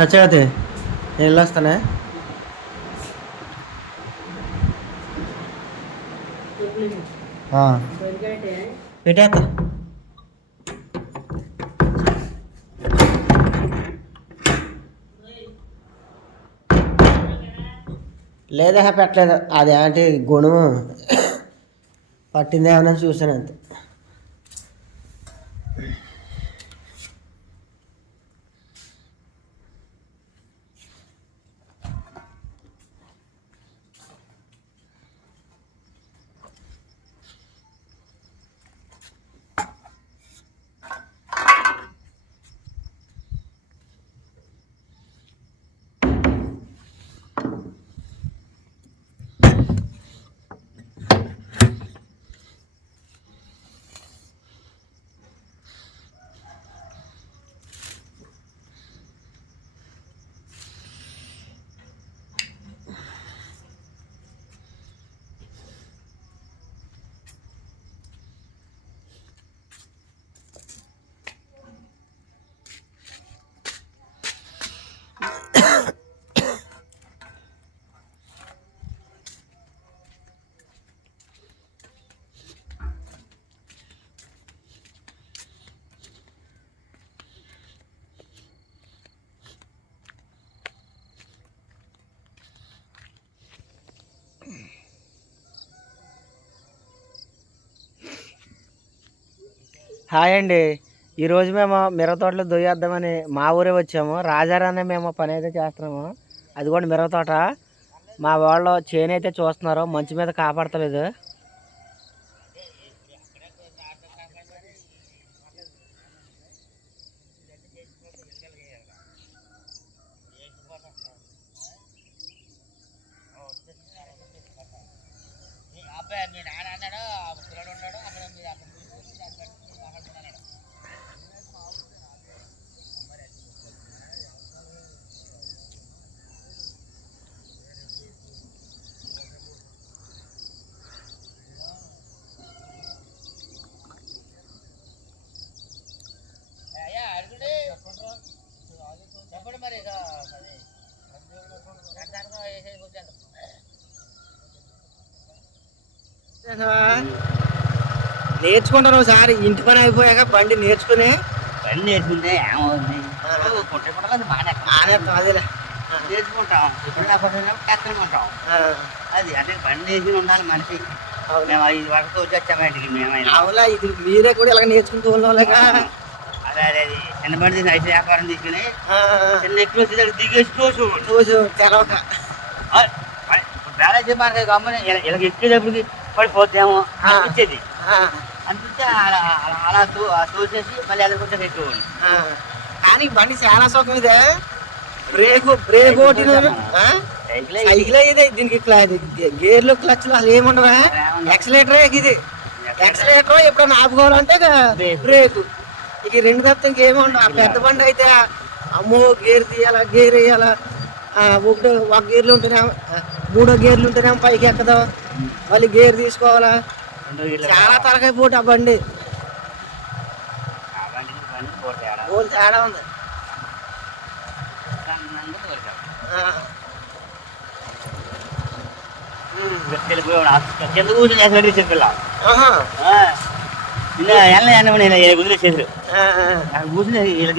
సత్యవతి నేను వెళ్ళొస్తానే ఆ, లేదా పెట్టలేదు అది అంటే గుణము పట్టిందేమన్నా చూసాను అంతే. హాయ్ అండి. ఈరోజు మేము మిరప తోటలో దొయ్యేద్దామని మా ఊరే వచ్చాము. రాజారానే మేము పని అయితే చేస్తున్నాము. అది కూడా మిరప తోట. మా వాళ్ళు చేను అయితే చూస్తున్నారు. మంచి మీద కాపాడతలేదు. నేర్చుకుంటాను ఒకసారి. ఇంటి పని అయిపోయాక బండి నేర్చుకుని. బండి నేర్చుకుంటే ఏమవుతుంది? ఆనేస్తాం అదేలే. నేర్చుకుంటాం. ఇప్పుడు నాకు కష్టం ఆ, అది అంటే బండి నేర్చుకుని ఉండాలి మనిషి. మేము ఐదు వరకు వచ్చాము ఇంటికి మేమైనా. అవునా ఇది మీరే కూడా ఇలా నేర్చుకుంటూ ఉన్నాక అదే అదే అది. చిన్న బండి ఐదు వ్యాపారం తీసుకుని చిన్న ఎక్కువ దిగేసి తోసు చూసు తెరవక. బ్యాలెన్స్ మనకి గమ్మని. ఇలా ఎక్కేటప్పటికి పడిపోద్దేమో. అనిపించేది అనిపిస్తే అలా తోసేసి మళ్ళీ ఎలా కొంచెం ఎక్కువ ఆ. కానీ బండి చాలా సుఖం ఇదే. బ్రేక్ బ్రేక్ ఒకటి సైకిలే ఇది. దీనికి గేర్లు క్లచ్లు అసలు ఏముండవా ఎక్సలేటరే ఇది. ఎక్సలేటర్ ఎప్పుడైనా ఆపుకోవాలంటే బ్రేక్. బ్రేక్. ఇక రెండు తప్పితే ఇంకేముండవు ఆ పెద్ద బండి అయితే అమ్మో గేర్ తీయాలా గేర్ వేయాలా. ఒకటో ఒక గేర్లు ఉంటేనేమో ఆ, మూడో గేర్లు ఉంటేనేమో పైకి ఎక్కదు మళ్ళీ గేర్ తీసుకోవాలా? చాలా తలకాయ పోటీ ఆ బండి. ఓ తేడా ఉంది? కింద కూర్చొని ఎల్ల ఎన్నమని ఇలా వదిలేసేసారు ఆ, ఆ. అక్కడ కూర్చుని ఇలా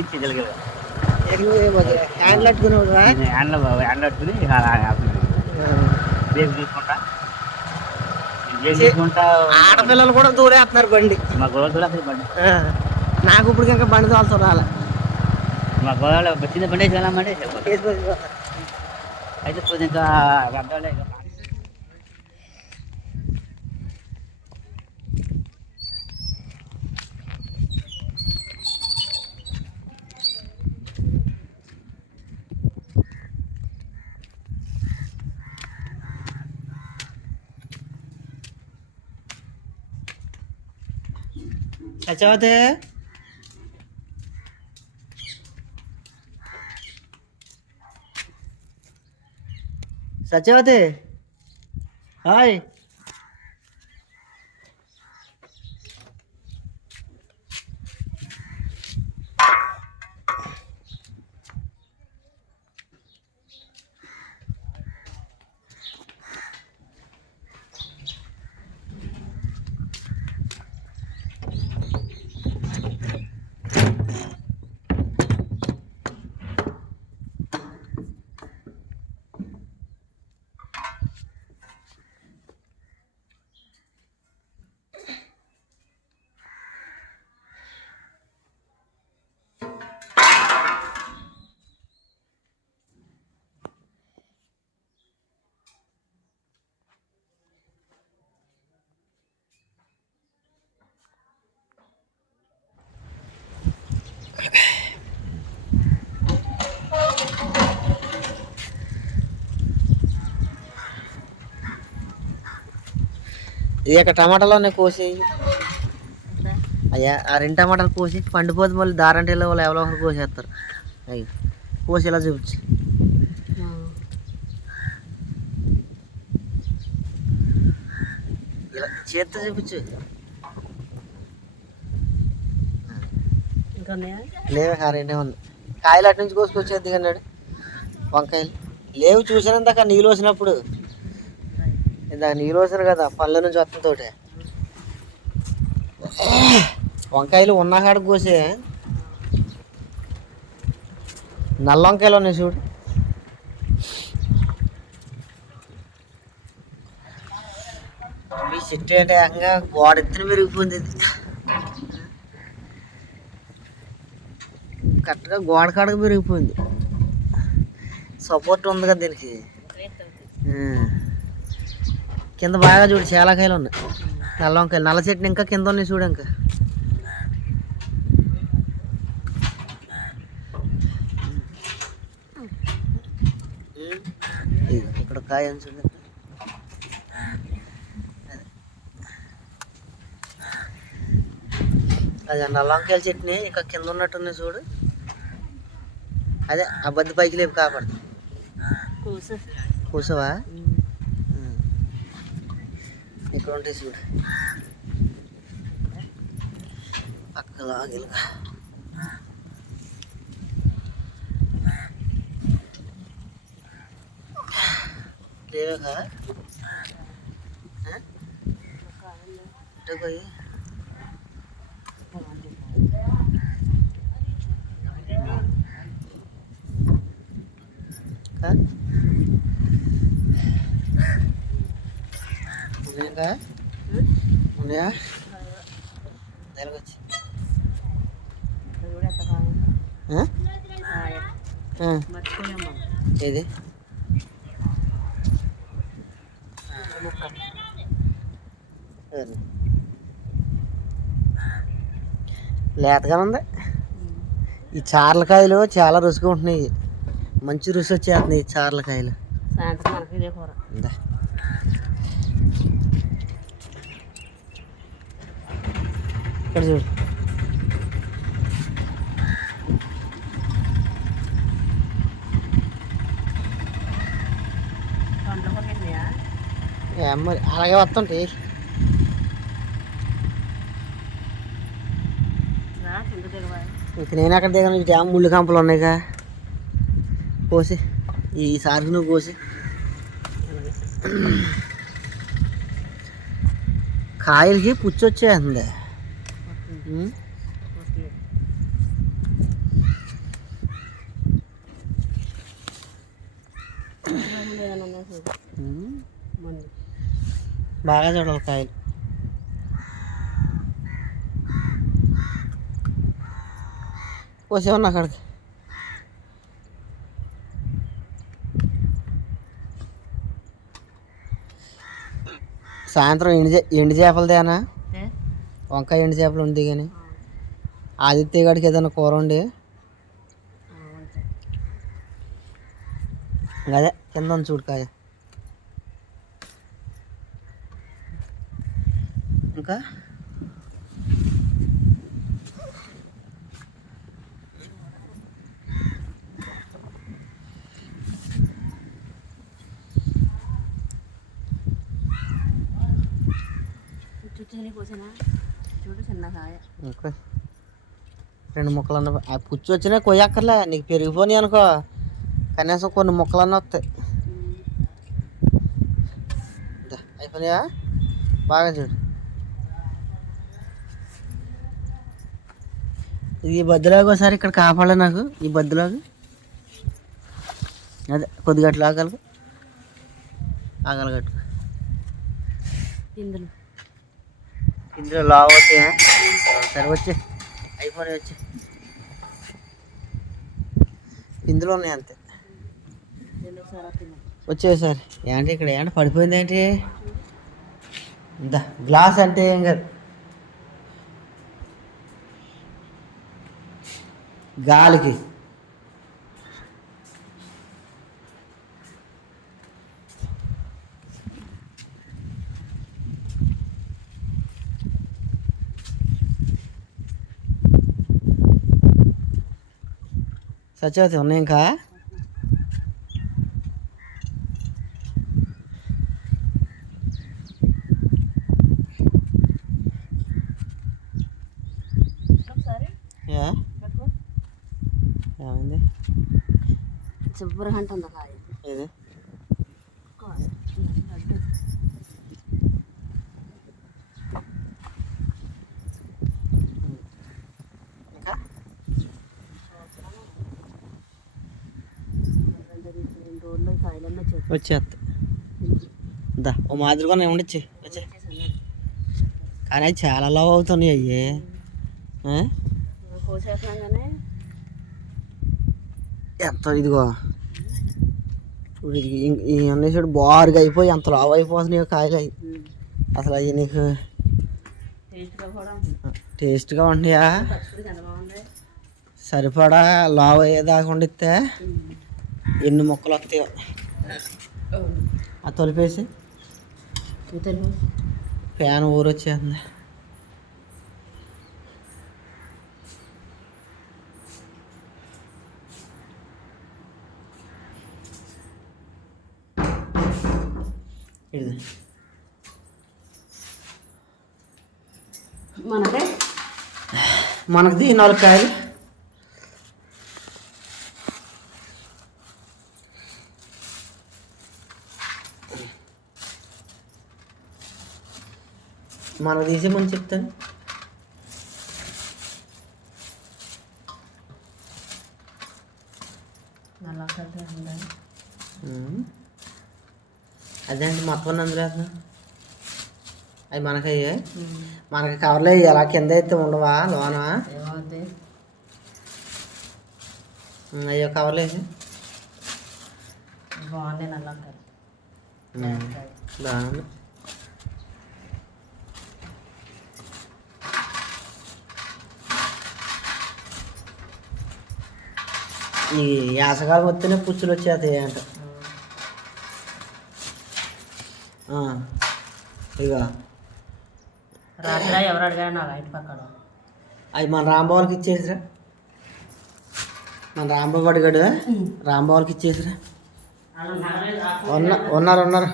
పట్టుకునేవాడు ఎండలో ఎండ పట్టుకుని ఆపుతున్నాడు. బ్రేక్ తీసుకుంటా బ్రేక్ తీసుకుంటా ఆడపిల్లలు కూడా దూరేస్తున్నారు బండి. మా గోడలు అసలు బండి. నాకు ఇప్పుడు ఇంకా బండి తోలుతూ రాలే. మా గోడలు చిన్న బండి వేసి వేసుకొని అయితే ఇంకా అర్థాలే ఇక. ఇక్కడ టమాటాలు ఉన్నాయి కోసి అయ్యా ఆ రెండు టమాటాలు కోసి పండిపోతే మళ్ళీ దారంటీలో వాళ్ళు ఎవరో ఒకరు కోసేస్తారు. అయ్యి కోసి ఇలా చూపించు. ఇలా చేత్తో చూపించు. ఇంకా లేవు ఆ రెండే ఉంది. కాయలు అటు నుంచి కోసుకొచ్చేది అన్నాడు వంకాయలు. లేవు చూసినందాక నీళ్ళు వచ్చినప్పుడు ఇందాక నీళ్ళు వచ్చిన కదా పళ్ళ నుంచి వస్తుంతోటే వంకాయలు ఉన్న కాడికి కోసే. నల్ల వంకాయలు ఉన్నాయి చూడు. మీ చెట్టు అంటే ఏకంగా గోడ ఎత్తున పెరిగిపోయింది. కరెక్ట్గా గోడ కాడకు పెరిగిపోయింది. సపోర్ట్ ఉంది కదా దీనికి. కింద బాగా చూడు చాలా కాయలు ఉన్నాయి. నల్ల వంకాయలు నల్ల చెట్టుని ఇంకా కింద ఉన్నాయి చూడు ఇంకా. ఇక్కడ కాయ అని అది నల్ల వంకాయల చట్నీ ఇంకా కింద ఉన్నట్టుంది చూడు. అదే ఆ బద్ది పైకి లేపు కాపాడు. కూస. కూసవా? ఇక్కడ ఉంటాయి చూడు. పక్కలా గిలుగా లేవగా పోయి. ఉన్నాయా ఏది. లేతగా ఉంది. ఈ చార్లకాయలు చాలా రుచిగా ఉంటున్నాయి. మంచి రుచి వచ్చేస్తున్నాయి ఈ చార్లకాయలు సాయంత్రం మనకి ఇదే కూర. ఇక్కడ చూడు. మరి అలాగే వస్తుంటాయి ఇక నేను అక్కడ దిగాను? ఇటు ముళ్ళు కంపలు ఉన్నాయిగా. కోసి ఈసారికి నువ్వు కోసి. కాయలకి పుచ్చొచ్చేస్తుంది. బాగా చూడాలి కాయలు కోసేవన్నా అక్కడికి సాయంత్రం ఎండి ఎండి చేపలదేనా? వంకాయ ఎండి చేపలు ఉంది కానీ ఆదిత్య గడికి ఏదైనా కూర ఉండి? అదే కింద ఉంది చూడు కాయ. ఇంకా? చుట్టూ చిన్న కాయ. ఇంకా రెండు ముక్కలు అన్న ఆ పుచ్చి వచ్చినా కొయ్యక్కర్లే. నీకు పెరిగిపోని అనుకో. కనీసం కొన్ని ముక్కలన్నా వస్తాయి. అయిపోయినాయా? బాగా చూడు. ఈ బద్దులాగా ఒకసారి ఇక్కడ కాపాడే నాకు. ఈ బద్దులాగా. అదే కొద్దిగా అట్లా ఆగలగు ఆగలగట్టు ఇందులో. ఇందులో లావ్ అవుతాయి? సరే వచ్చి. అయిపోయి వచ్చి. ఇందులో ఉన్నాయి అంతే. వచ్చేవి సార్. ఏంటి ఇక్కడ ఏంటి పడిపోయింది ఏంటి? ఇందా గ్లాస్ అంటే ఏం కాదు. గాలికి. సత్యవతి ఉన్నాయి ఇంకా? ఏమైంది? శుభ్రంగా అంటుంది కాయ ఇది కాయ అడ్డు. ఇంకా రెండు రెండు రోజుల్లో ఈ కాయలన్నీ వచ్చేది వచ్చేస్తా దా ఓ మాదిరిగా ఉండొచ్చు వచ్చే. కానీ చాలా లవ్ అవుతున్నాయి అయ్యి. ఎంత ఇదిగో? ఇప్పుడు ఇవన్నీ చూడు బారుగా అయిపోయి ఎంత లావు అయిపోతున్నాయో కాయలు అవి అసలు అవి నీకు టేస్ట్గా కూడా సరిపడా లావు అయ్యేదాకా వండితే ఎన్ని మొక్కలు వస్తాయో. ఆ తొలిపేసి ఫ్యాన్ ఊరొచ్చేస్తుంది. ఇది మనకే మనది నాలుగు కాయలు. మనకు తీసేమని చెప్తాను. ఉమ్. అదేంటి మొత్తం అందులో? అవి మనకయ్యే. మనకి కవర్లో ఎలా కింద అయితే ఉండవా? లోన? అయ్యో కవర్లో వేసి బాగుంది నల్ల బాగుంది. ఈ యాసకాలం వస్తేనే పుచ్చులు వచ్చేస్తాయి అంట. ఇక రాత్రి ఎవరు అడిగారు నా లైట్ పక్కన అవి మన రాంబాబులకి ఇచ్చేసిరా. మన రాంబాబు అడిగాడు రాంబాబులకి ఇచ్చేసిరా. ఉన్న ఉన్నారు ఉన్నారు.